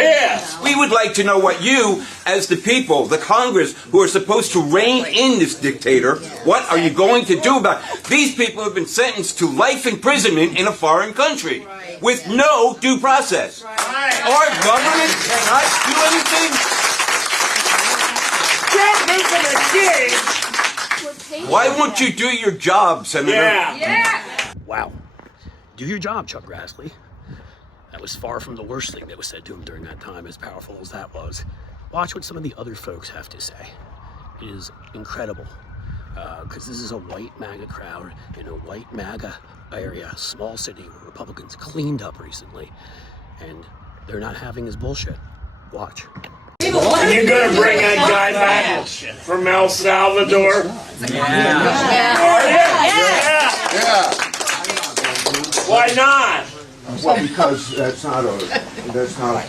pissed. We would like to know what you, as the people, the Congress, who are supposed to rein in this dictator, what are you going to do about it? These people have been sentenced to life imprisonment in a foreign country with no due process. Our government cannot do anything. Why won't you do your job, Senator? Yeah. Wow. Do your job, Chuck Grassley. That was far from the worst thing that was said to him during that time, as powerful as that was. Watch what some of the other folks have to say. It is incredible, because this is a white MAGA crowd in a white MAGA area, small city where Republicans cleaned up recently, and they're not having his bullshit. Watch. You gonna bring that guy back from El Salvador? Yeah. Why not? Well, because that's not a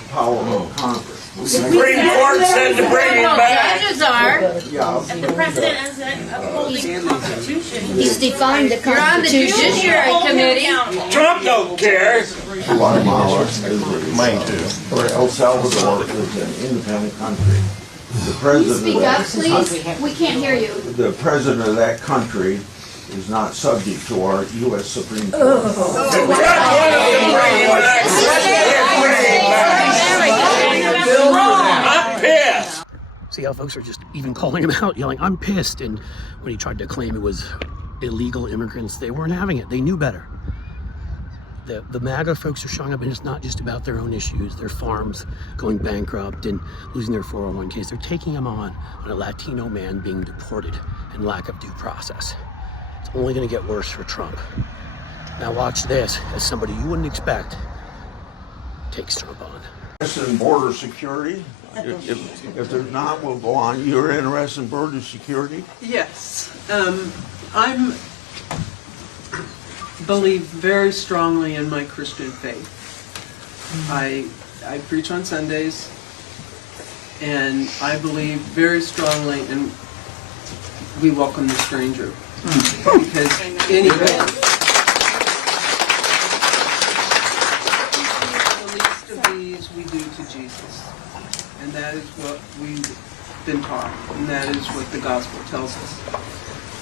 power of Congress. Supreme Court said to bring him back. Judges are. Yeah. And the president is upholding the Constitution. He's defined the You're on the Constitution. Judiciary Committee. Trump don't care. Guatemala is or El Salvador is an independent country. The president Speak up, please. We can't hear you. The president of that country is not subject to our U.S. Supreme Court. I'm pissed. See how folks are just even calling him out, yelling, "I'm pissed." And when he tried to claim it was illegal immigrants, they weren't having it. They knew better. The MAGA folks are showing up, and it's not just about their own issues, their farms going bankrupt and losing their 401ks. They're taking them on a Latino man being deported and lack of due process. It's only going to get worse for Trump. Now watch this, as somebody you wouldn't expect takes Trump on. In border security. If there's not, we'll go on. You're interested in border security? Yes. I'm believe very strongly in my Christian faith. I preach on Sundays, and I believe very strongly in we welcome the stranger. Because anybody, the least of these we do to Jesus. And that is what we've been taught, and that is what the gospel tells us.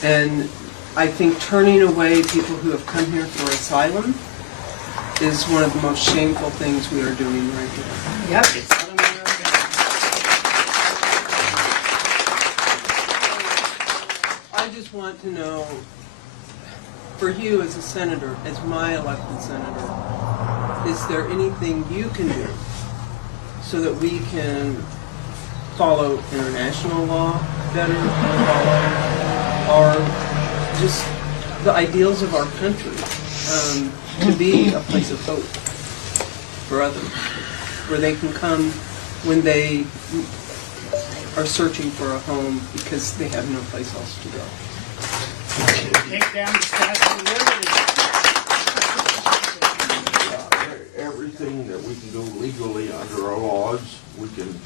And I think turning away people who have come here for asylum is one of the most shameful things we are doing right now. Yep. I just want to know, for you as a senator, as my elected senator, is there anything you can do so that we can follow international law better, or just the ideals of our country, to be a place of hope for others, where they can come when they are searching for a home because they have no place else to go. Take down the Statue of Liberty. Everything that we can do legally under our laws, we can.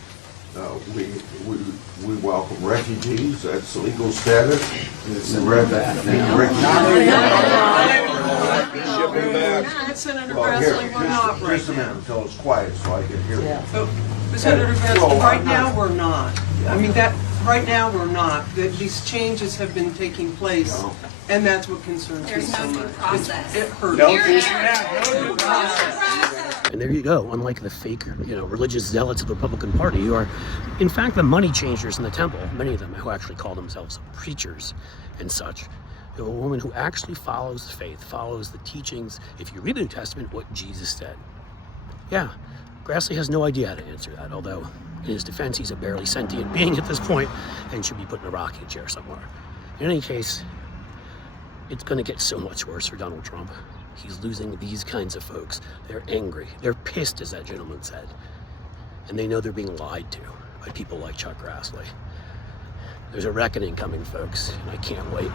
We welcome refugees. That's legal status. Senator Grassley, we're not right Just a minute now. until it's quiet so I can hear you. Oh, Senator Grassley, right now we're not. I mean, right now we're not. These changes have been taking place, and that's what concerns me so much. It hurts. And there you go. Unlike the fake, religious zealots of the Republican Party, who are, in fact, the money changers in the temple, many of them who actually call themselves preachers and such. You have a woman who actually follows the faith, follows the teachings, if you read the New Testament, what Jesus said. Yeah, Grassley has no idea how to answer that, although in his defense, he's a barely sentient being at this point and should be put in a rocking chair somewhere. In any case, it's going to get so much worse for Donald Trump. He's losing these kinds of folks. They're angry. They're pissed, as that gentleman said. And they know they're being lied to by people like Chuck Grassley. There's a reckoning coming, folks, and I can't wait.